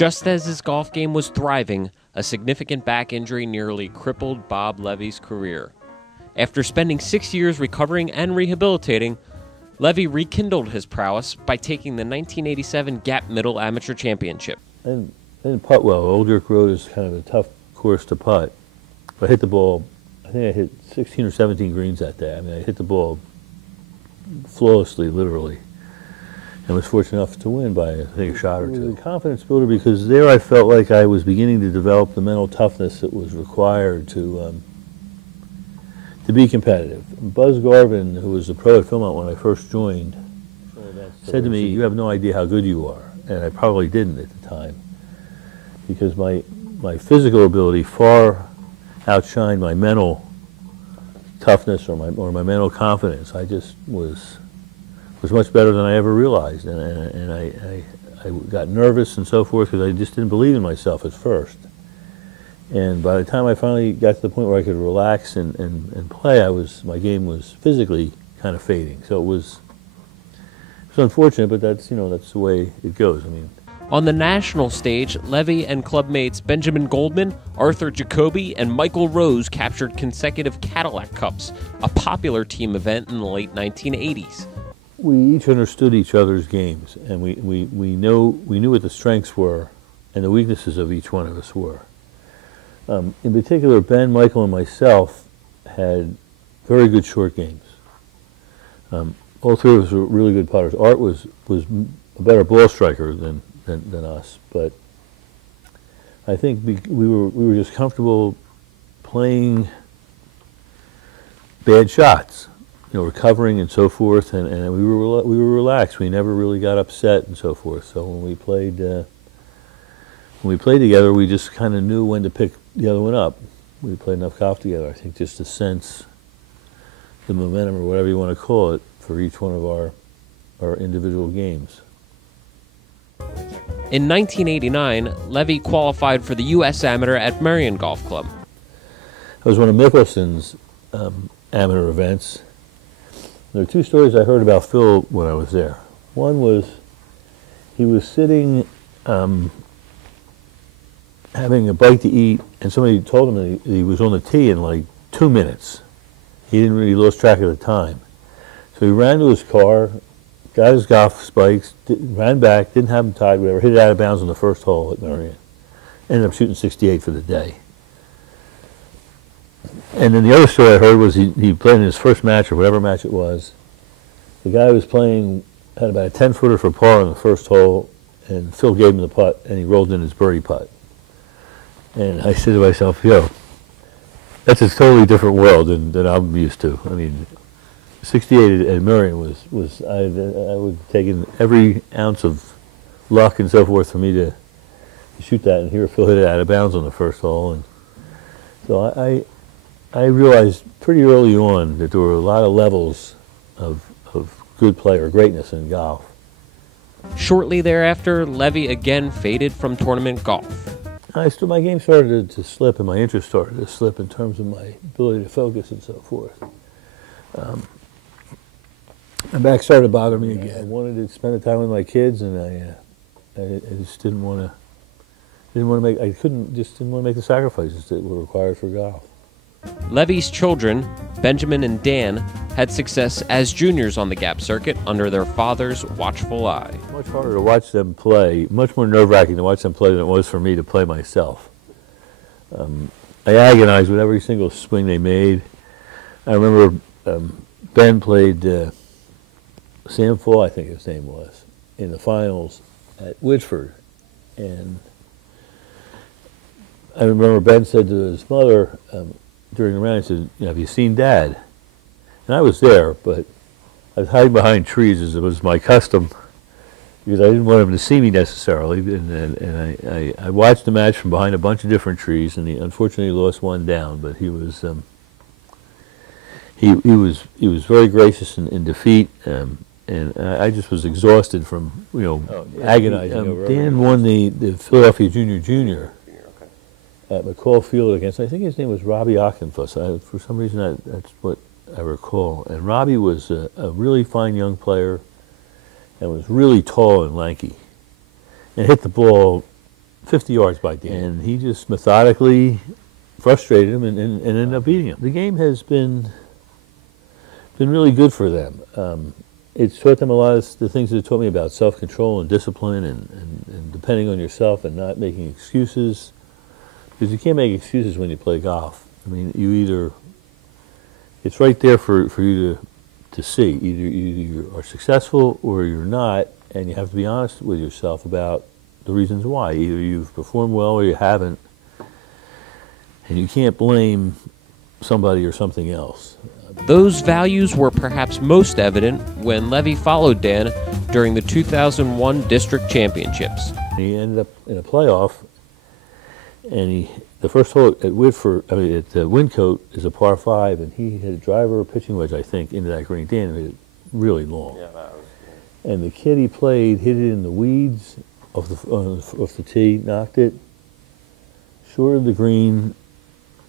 Just as his golf game was thriving, a significant back injury nearly crippled Bob Levy's career. After spending 6 years recovering and rehabilitating, Levy rekindled his prowess by taking the 1987 Gap Middle Amateur Championship. I didn't putt well. Old York Road is kind of a tough course to putt. I hit the ball, I think I hit 16 or 17 greens that day. I mean, I hit the ball flawlessly, literally, and was fortunate enough to win by, I think, a shot or two. It was a confidence builder because there I felt like I was beginning to develop the mental toughness that was required to be competitive. Buzz Garvin, who was a pro at Philmont when I first joined, said to me, "You have no idea how good you are," and I probably didn't at the time, because my physical ability far outshined my mental toughness or my mental confidence. I just was much better than I ever realized, and I got nervous and so forth because I just didn't believe in myself at first. And by the time I finally got to the point where I could relax and play, my game was physically kind of fading. So it was unfortunate, but that's the way it goes. I mean. On the national stage, Levy and clubmates Benjamin Goldman, Arthur Jacoby, and Michael Rose captured consecutive Cadillac Cups, a popular team event in the late 1980s. We each understood each other's games, and we knew what the strengths were and the weaknesses of each one of us were. In particular, Ben, Michael, and myself had very good short games. All three of us were really good putters. Art was a better ball striker than us, but I think we were just comfortable playing bad shots, recovering and so forth, and we were relaxed. We never really got upset and so forth. So when we played together, we just kind of knew when to pick the other one up. We played enough golf together, I think, just to sense the momentum or whatever you want to call it for each one of our individual games. In 1989, Levy qualified for the U.S. Amateur at Marion Golf Club. It was one of Mickelson's amateur events. There are two stories I heard about Phil when I was there. One was he was sitting having a bite to eat, and somebody told him that he was on the tee in like 2 minutes. He didn't really lose track of the time. So he ran to his car, got his golf spikes, ran back, didn't have them tied, whatever, hit it out of bounds on the first hole at Marion. Ended up shooting 68 for the day. And then the other story I heard was he played in his first match, or whatever match it was. The guy who was playing had about a 10-footer for par on the first hole, and Phil gave him the putt, and he rolled in his birdie putt. And I said to myself, that's a totally different world than I'm used to. I mean, 68 at Marion was I would have taken every ounce of luck and so forth for me to shoot that, and here Phil hit it out of bounds on the first hole. And so I realized pretty early on that there were a lot of levels of good play or greatness in golf. Shortly thereafter, Levy again faded from tournament golf. My game started to slip, and my interest started to slip in terms of my ability to focus and so forth. My back started to bother me again. I wanted to spend the time with my kids, and I just didn't want to make the sacrifices that were required for golf. Levy's children, Benjamin and Dan, had success as juniors on the Gap circuit under their father's watchful eye. Much harder to watch them play, much more nerve-wracking to watch them play than it was for me to play myself. I agonized with every single swing they made. I remember Ben played Sam Fall, I think his name was, in the finals at Whitford. And I remember Ben said to his mother during the round, he said, "Have you seen Dad?" And I was there, but I was hiding behind trees as it was my custom, because I didn't want him to see me necessarily. And I watched the match from behind a bunch of different trees, and he unfortunately lost one down. But he was very gracious in defeat, and I just was exhausted from agonizing. Dan won the Philadelphia Junior at McCall Field against, I think his name was Robbie Ockenfuss. For some reason, that's what I recall. And Robbie was a really fine young player and was really tall and lanky and hit the ball 50 yards by Dan. And he just methodically frustrated him and ended up beating him. The game has been really good for them. It's taught them a lot of the things that it taught me about self-control and discipline and depending on yourself and not making excuses. Because you can't make excuses when you play golf. I mean, you either, it's right there for you to see. Either you are successful or you're not, and you have to be honest with yourself about the reasons why. Either you've performed well or you haven't, and you can't blame somebody or something else. Those values were perhaps most evident when Levy followed Dan during the 2001 district championships. He ended up in a playoff, and the first hole at Wyncote is a par 5, and he hit a driver or pitching wedge, I think, into that green. Dan hit it really long. Yeah, that was good. And the kid he played hit it in the weeds off the tee, knocked it short of the green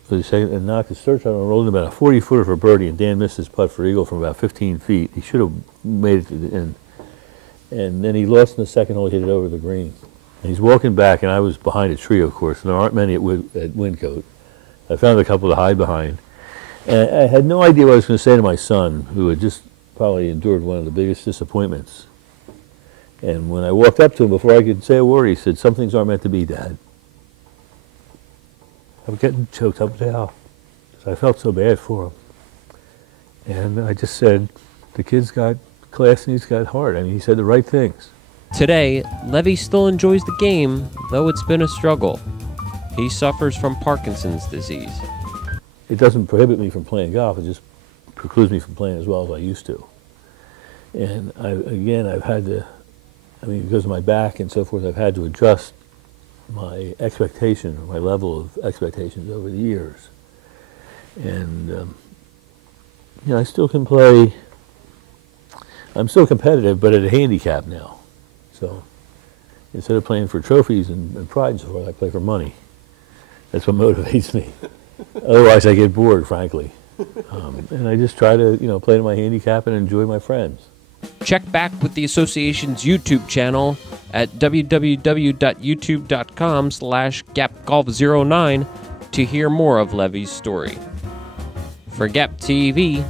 for the second, and knocked his search out and rolled in about a 40-footer for birdie, and Dan missed his putt for eagle from about 15 feet. He should have made it to the end. And then he lost in the second hole, hit it over the green. And he's walking back, and I was behind a tree, of course, and there aren't many at Wyncote. I found a couple to hide behind. And I had no idea what I was going to say to my son, who had just probably endured one of the biggest disappointments. And when I walked up to him, before I could say a word, he said, "Some things aren't meant to be, Dad." I'm getting choked up now, because I felt so bad for him. And I just said, the kid's got class and he's got heart. I mean, he said the right things. Today, Levy still enjoys the game, though it's been a struggle. He suffers from Parkinson's disease. It doesn't prohibit me from playing golf, it just precludes me from playing as well as I used to. And I've had to, because of my back and so forth, I've had to adjust my expectation, or my level of expectations over the years. And, I still can play. I'm still competitive, but at a handicap now. So instead of playing for trophies and pride and so forth, I play for money. That's what motivates me. Otherwise, I get bored, frankly. And I just try to, play to my handicap and enjoy my friends. Check back with the association's YouTube channel at www.youtube.com/GapGolf09 to hear more of Levy's story. For Gap TV,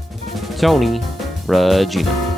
Tony Regina.